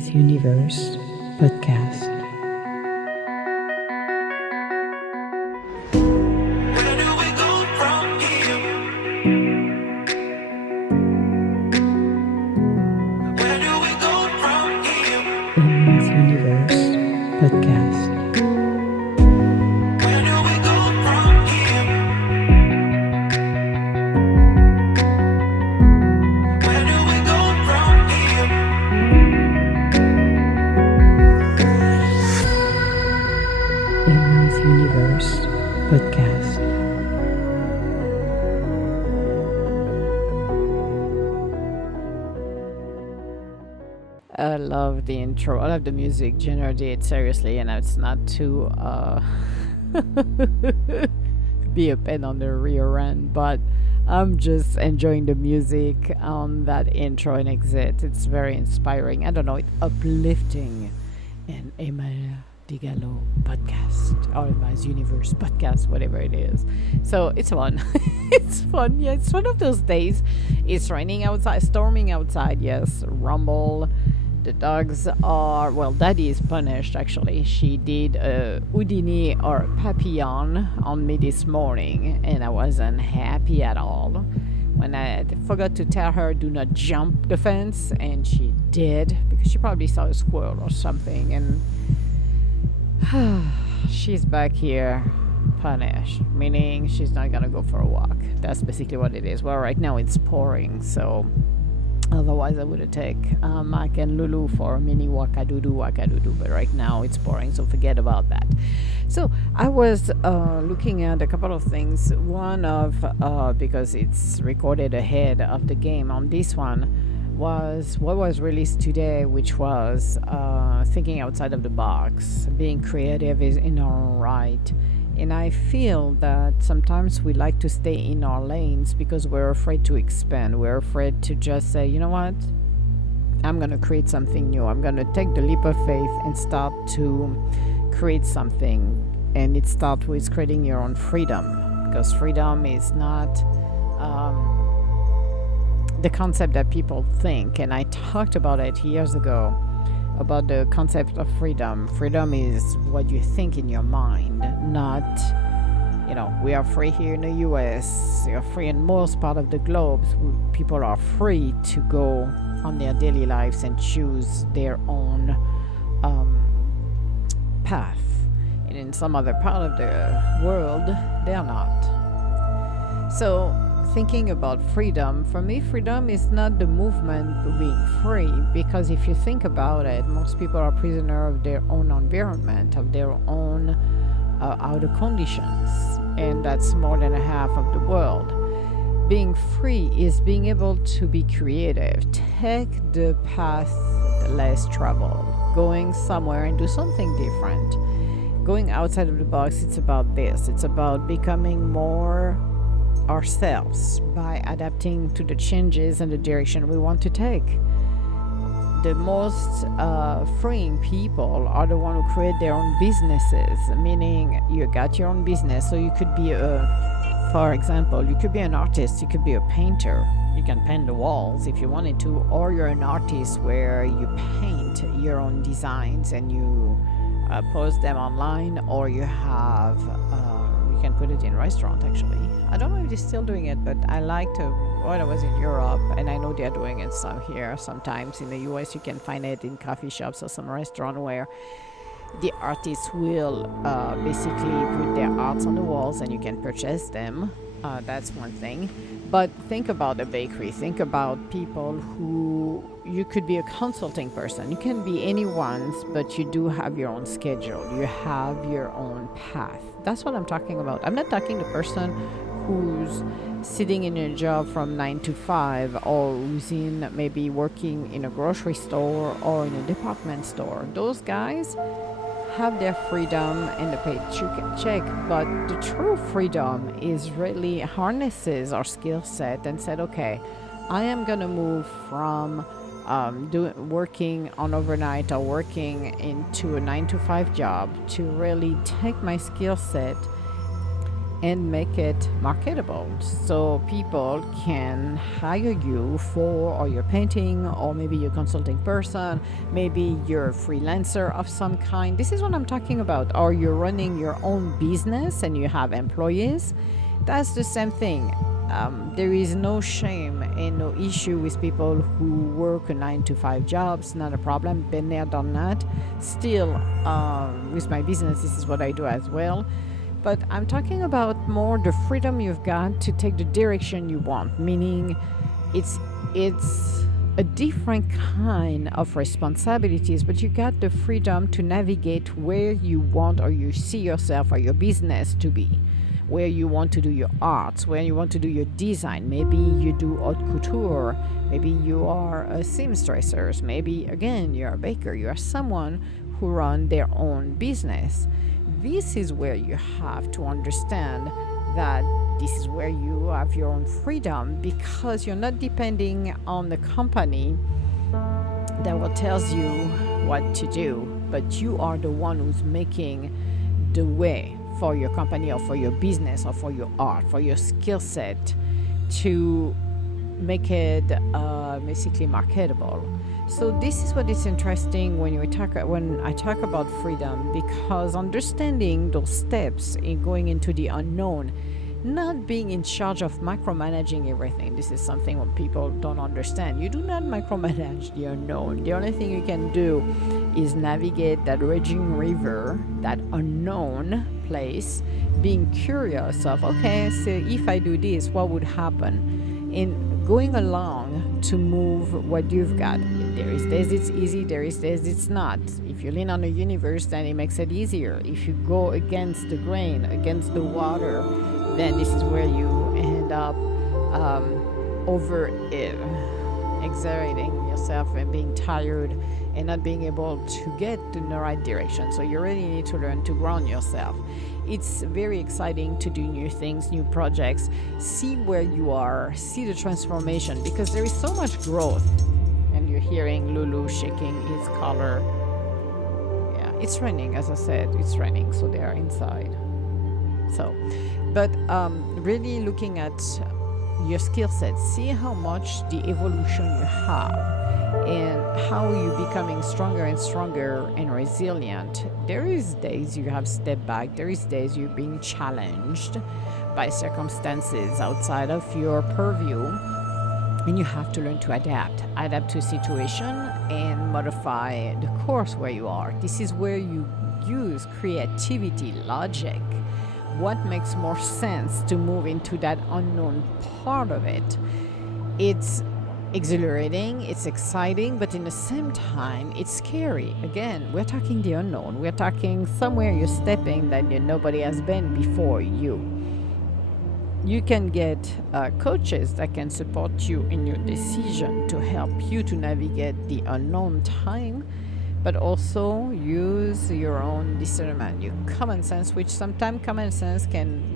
Emma's Universe podcast. Where do we go from here? Where do we go from here? Emma's Universe podcast. Where do we go from here? Where do we go from here? Emma's Universe podcast. I love the intro. I love the music. Jenner did seriously, and it's not to be a pen on the rear end, but I'm just enjoying the music on that intro and exit. It's very inspiring. I don't know, it's uplifting. And Emma Digalo podcast or Emma's Universe podcast, whatever it is. So it's fun. It's fun. Yeah, it's one of those days. It's raining outside, storming outside. Yes, rumble. The dogs are, well, Daddy is punished actually. She did a Houdini or papillon on me this morning, and I wasn't happy at all. When I forgot to tell her, do not jump the fence, and she did because she probably saw a squirrel or something, and she's back here punished, meaning she's not gonna go for a walk. That's basically what it is. Well, right now it's pouring, so otherwise I would have taken Mac and Lulu for a mini wakadoodoo, but right now it's pouring, so forget about that. So I was looking at a couple of things. One of, because it's recorded ahead of the game on this one, was what was released today, which was thinking outside of the box. Being creative is in our own right. And I feel that sometimes we like to stay in our lanes because we're afraid to expand. We're afraid to just say, you know what? I'm going to create something new. I'm going to take the leap of faith and start to create something. And it starts with creating your own freedom. Because freedom is not the concept that people think. And I talked about it years ago, about the concept of freedom. Freedom is what you think in your mind, not, we are free here in the US, you're free in most part of the globe. People are free to go on their daily lives and choose their own path. And in some other part of the world, they're not. So, thinking about freedom, for me, freedom is not the movement being free, because if you think about it, most people are prisoner of their own environment, of their own outer conditions, and that's more than a half of the world. Being free is being able to be creative, take the path less traveled, going somewhere and do something different. Going outside of the box, it's about this. It's about becoming more ourselves by adapting to the changes and the direction we want to take. The most freeing people are the ones who create their own businesses, meaning you got your own business. So you could be for example, you could be an artist, you could be a painter. You can paint the walls if you wanted to, or you're an artist where you paint your own designs and you post them online, or you have you can put it in restaurant actually. I don't know if they're still doing it, but I liked when I was in Europe, and I know they're doing it some here. Sometimes in the US you can find it in coffee shops or some restaurant where the artists will basically put their arts on the walls and you can purchase them. That's one thing. But think about a bakery. Think about people who, you could be a consulting person. You can be anyone's, but you do have your own schedule. You have your own path. That's what I'm talking about. I'm not talking the person who's sitting in a job from 9 to 5, or who's in maybe working in a grocery store or in a department store. Those guys have their freedom and the paycheck, but the true freedom is really harnesses our skill set and said, okay, I am gonna move from working on overnight or working into a 9 to 5 job to really take my skill set and make it marketable so people can hire you for or your painting, or maybe you're a consulting person, maybe you're a freelancer of some kind. This is what I'm talking about. Or you're running your own business and you have employees. That's the same thing. There is no shame and no issue with people who work a 9 to 5 jobs. Not a problem. Been there, done that. Still, with my business, this is what I do as well. But I'm talking about more the freedom you've got to take the direction you want. Meaning, it's a different kind of responsibilities, but you got the freedom to navigate where you want or you see yourself or your business to be. Where you want to do your arts, where you want to do your design. Maybe you do haute couture, maybe you are a seamstress, maybe again you're a baker, you are someone who run their own business. This is where you have to understand that this is where you have your own freedom, because you're not depending on the company that will tells you what to do, but you are the one who's making the way for your company or for your business or for your art, for your skill set, to make it basically marketable. So this is what is interesting when I talk about freedom, because understanding those steps in going into the unknown, not being in charge of micromanaging everything. This is something what people don't understand. You do not micromanage the unknown. The only thing you can do is navigate that raging river, that unknown place, being curious of, okay, so if I do this, what would happen? In going along to move what you've got. There is days it's easy, there is days it's not. If you lean on the universe, then it makes it easier. If you go against the grain, against the water, then this is where you end up exerting yourself and being tired and not being able to get in the right direction. So you really need to learn to ground yourself. It's very exciting to do new things, new projects, see where you are, see the transformation, because there is so much growth. And you're hearing Lulu shaking his collar. Yeah, it's raining, as I said, it's raining, so they are inside. So, but really looking at your skill set, see how much the evolution you have and how you're becoming stronger and stronger and resilient. There is days you have stepped back, there is days you're being challenged by circumstances outside of your purview, and you have to learn to adapt to a situation and modify the course where you are. This is where you use creativity, logic. What makes more sense to move into that unknown part of it? It's exhilarating, it's exciting, but in the same time, it's scary. Again, we're talking the unknown. We're talking somewhere you're stepping that nobody has been before you. You can get coaches that can support you in your decision to help you to navigate the unknown time, but also use your own discernment, your common sense, which sometimes common sense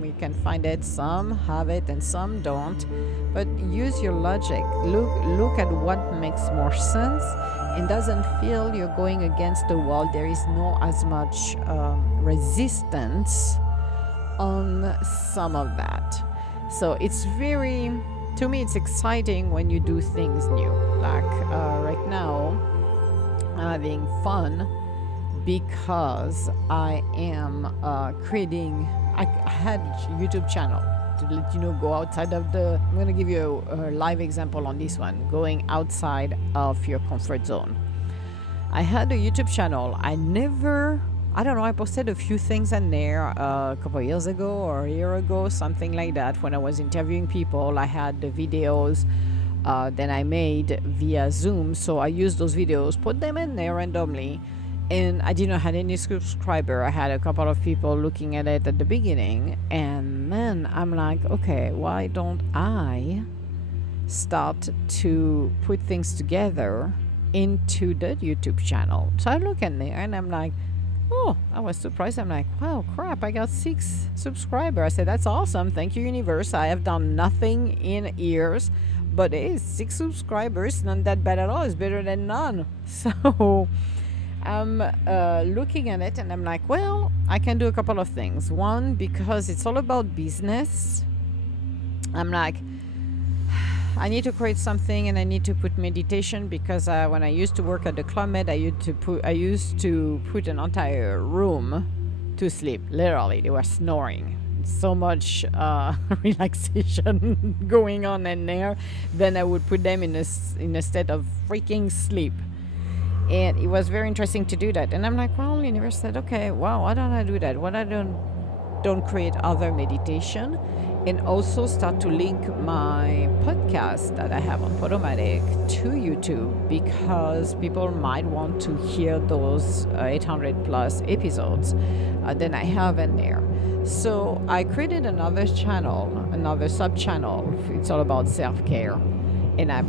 we can find it, some have it and some don't, but use your logic. Look at what makes more sense and doesn't feel you're going against the wall. There is no as much resistance on some of that. So it's to me, it's exciting when you do things new. Like right now, I'm having fun because I am creating. I had a YouTube channel to let you know, go outside of I'm going to give you a live example on this one, going outside of your comfort zone. I had a YouTube channel. I posted a few things in there a couple of years ago or a year ago, something like that, when I was interviewing people. I had the videos that I made via Zoom, so I used those videos, put them in there randomly, and I didn't have any subscriber. I had a couple of people looking at it at the beginning, and then I'm like, okay, why don't I start to put things together into the YouTube channel? So I look in there and I'm like, oh, I was surprised. I'm like, wow, crap, I got 6 subscribers. I said, that's awesome. Thank you, universe. I have done nothing in years, but 6 subscribers, not that bad at all. It's better than none. So I'm looking at it and I'm like, well, I can do a couple of things. One, because it's all about business, I'm like, I need to create something and I need to put meditation because when I used to work at the Club Med, I used to put an entire room to sleep. Literally, they were snoring. So much relaxation going on in there. Then I would put them in a state of freaking sleep. And it was very interesting to do that. And I'm like, well, universe said, okay, wow, why don't I do that? Why don't create other meditation and also start to link my podcast that I have on Podomatic to YouTube because people might want to hear those 800 plus episodes that I have in there. So I created another channel, another sub-channel. It's all about self-care. And I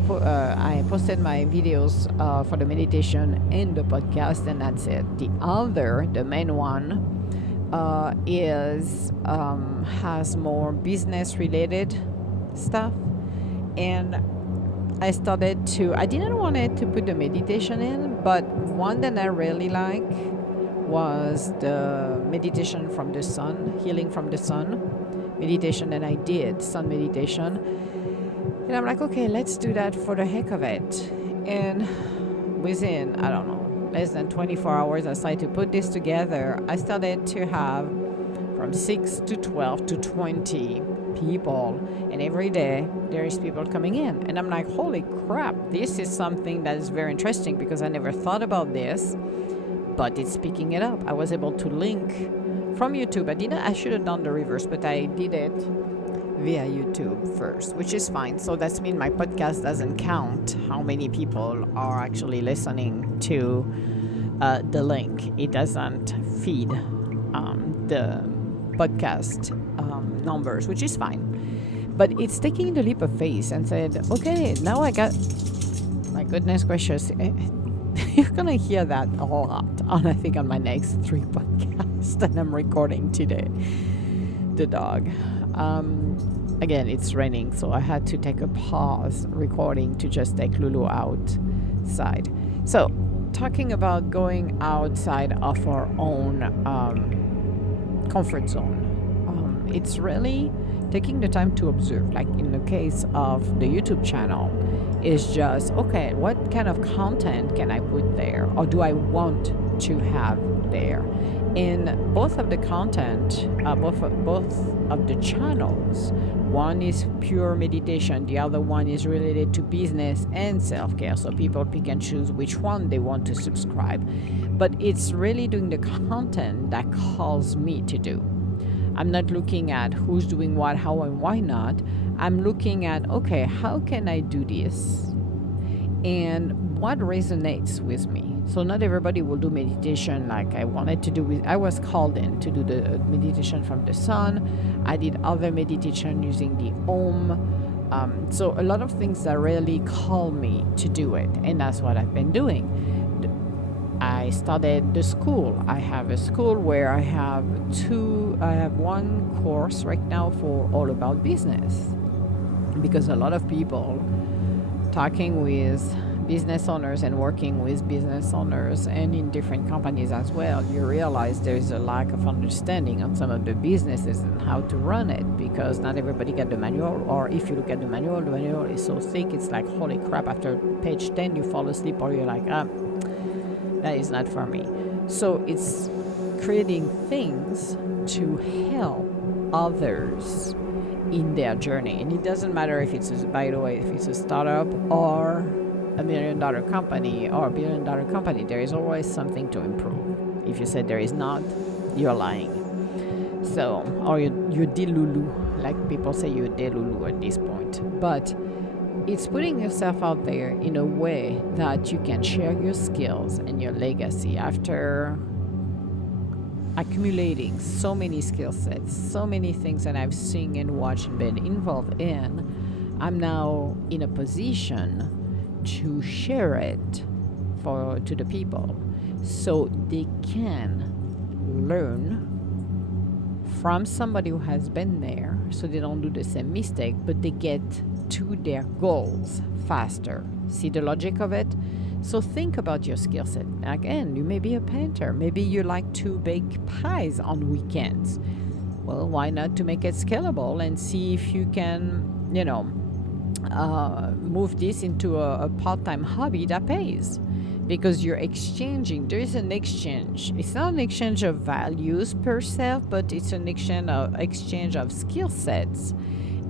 posted my videos for the meditation and the podcast, and that's it. The main one, has more business related stuff, and I didn't want it to put the meditation in, but one that I really like was the meditation from the sun, healing from the sun meditation that I did, sun meditation. And I'm like, okay, let's do that for the heck of it. And within, I don't know, less than 24 hours, I started to put this together. I started to have from 6 to 12 to 20 people. And every day, there is people coming in. And I'm like, holy crap, this is something that is very interesting because I never thought about this. But it's picking it up. I was able to link from YouTube. I should have done the reverse, but I did it via YouTube first, which is fine. So that's mean my podcast doesn't count how many people are actually listening to the link. It doesn't feed the podcast numbers, which is fine. But it's taking the leap of faith and said, okay, now I got, my goodness gracious, you're going to hear that a lot I think on my next 3 podcasts that I'm recording today. The dog. Again, it's raining, so I had to take a pause recording to just take Lulu outside. So, talking about going outside of our own comfort zone, it's really taking the time to observe. Like in the case of the YouTube channel, is just, okay, what kind of content can I put there, or do I want to have there? In both of the content, both of the channels, one is pure meditation, the other one is related to business and self-care, so people pick and choose which one they want to subscribe. But it's really doing the content that calls me to do. I'm not looking at who's doing what, how, and why not. I'm looking at, okay, how can I do this? And what resonates with me? So not everybody will do meditation like I wanted to do. I was called in to do the meditation from the sun. I did other meditation using the Om. So a lot of things that really call me to do it. And that's what I've been doing. I started the school. I have a school where I have one course right now for all about business. Because a lot of people talking with business owners and working with business owners and in different companies as well, you realize there's a lack of understanding on some of the businesses and how to run it, because not everybody got the manual, or if you look at the manual is so thick, it's like, holy crap, after page 10 you fall asleep, or you're like, that is not for me. So it's creating things to help others in their journey. And it doesn't matter if it's, by the way, if it's a startup or a $1 million company or a $1 billion company, there is always something to improve. If you said there is not, you're lying. So, or you're delulu, like people say you're delulu at this point. But it's putting yourself out there in a way that you can share your skills and your legacy after accumulating so many skill sets, so many things that I've seen and watched and been involved in. I'm now in a position to share it to the people so they can learn from somebody who has been there, so they don't do the same mistake, but they get to their goals faster. See the logic of it? So think about your skill set. Again, you may be a painter. Maybe you like to bake pies on weekends. Well, why not to make it scalable and see if you can, move this into a part-time hobby that pays? Because you're exchanging. There is an exchange. It's not an exchange of values per se, but it's an exchange of skill sets.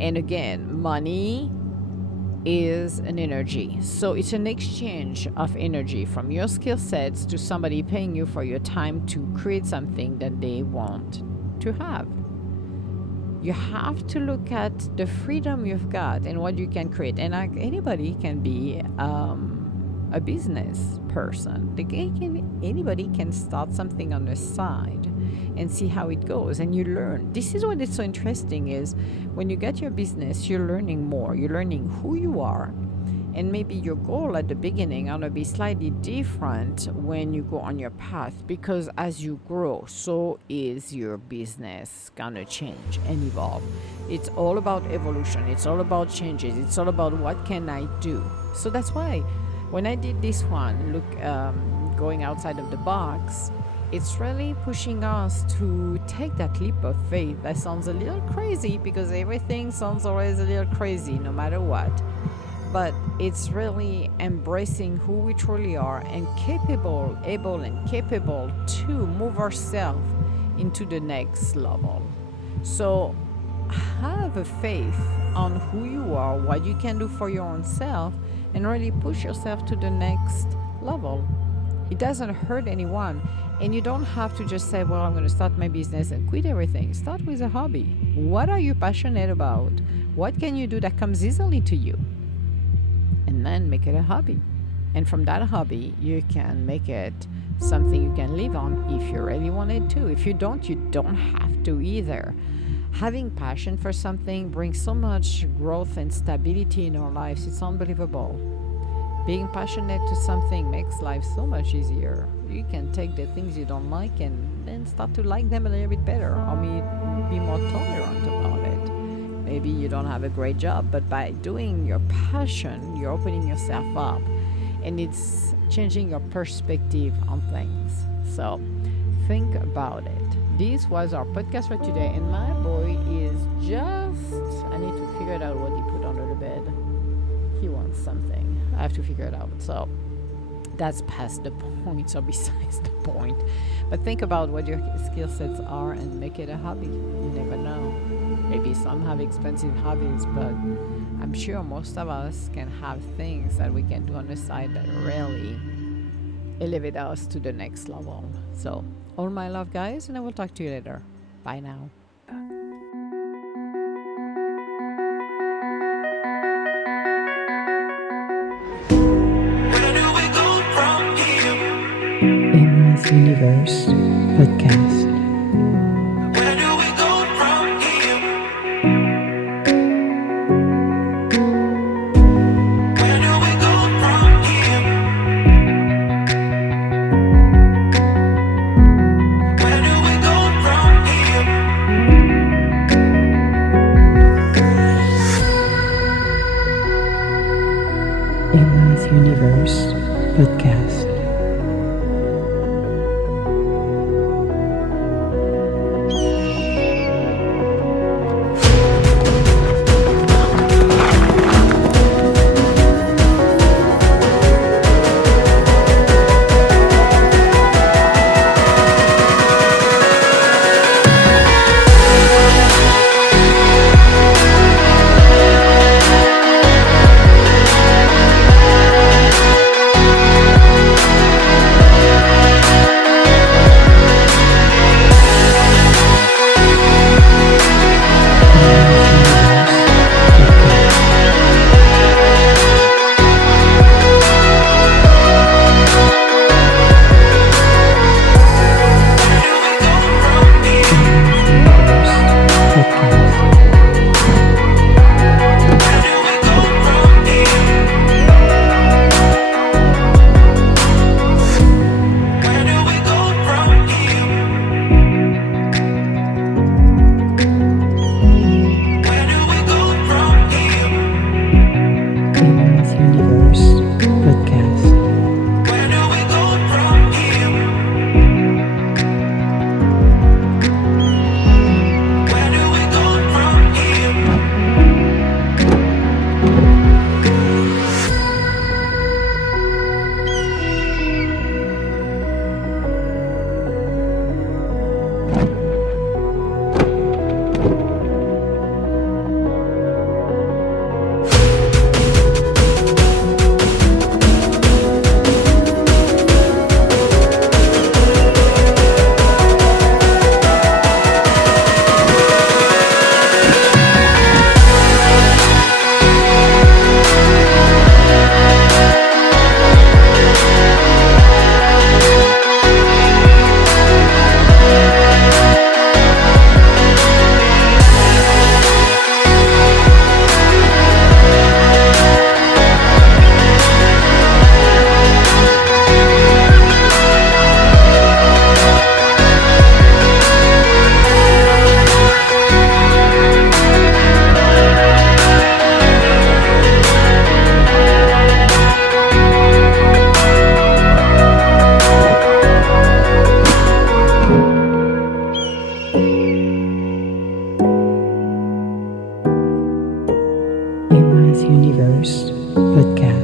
And again, money is an energy. So it's an exchange of energy from your skill sets to somebody paying you for your time to create something that they want to have. You have to look at the freedom you've got and what you can create. And anybody can be a business person. Anybody can start something on the side and see how it goes, and you learn. This is what is so interesting is when you get your business, you're learning more. You're learning who you are, and maybe your goal at the beginning are going to be slightly different when you go on your path, because as you grow, so is your business gonna change and evolve. It's all about evolution. It's all about changes. It's all about what can I do. So that's why when I did this one, going outside of the box, it's really pushing us to take that leap of faith. That sounds a little crazy because everything sounds always a little crazy no matter what. But it's really embracing who we truly are and able and capable to move ourselves into the next level. So have a faith on who you are, what you can do for your own self, and really push yourself to the next level. It doesn't hurt anyone. And you don't have to just say, well, I'm going to start my business and quit everything. Start with a hobby. What are you passionate about? What can you do that comes easily to you? And then make it a hobby. And from that hobby, you can make it something you can live on if you really wanted to. If you don't have to either. Having passion for something brings so much growth and stability in our lives. It's unbelievable. Being passionate to something makes life so much easier. You can take the things you don't like and then start to like them a little bit better, or be more tolerant about it. Maybe you don't have a great job, but by doing your passion, you're opening yourself up, and it's changing your perspective on things. So think about it. This was our podcast for today, and my boy is I need to figure out what he put under the bed. He wants something. I have to figure it out. So that's past the point, or besides the point. But think about what your skill sets are and make it a hobby. You never know. Maybe some have expensive hobbies, but I'm sure most of us can have things that we can do on the side that really elevate us to the next level. So all my love, guys, and I will talk to you later. Bye now. Where do we go from here? Emma's Universe Podcast. Where do we go from here? Where do we go from here? Where do we go from here? Emma's Universe Podcast. Universe Podcast.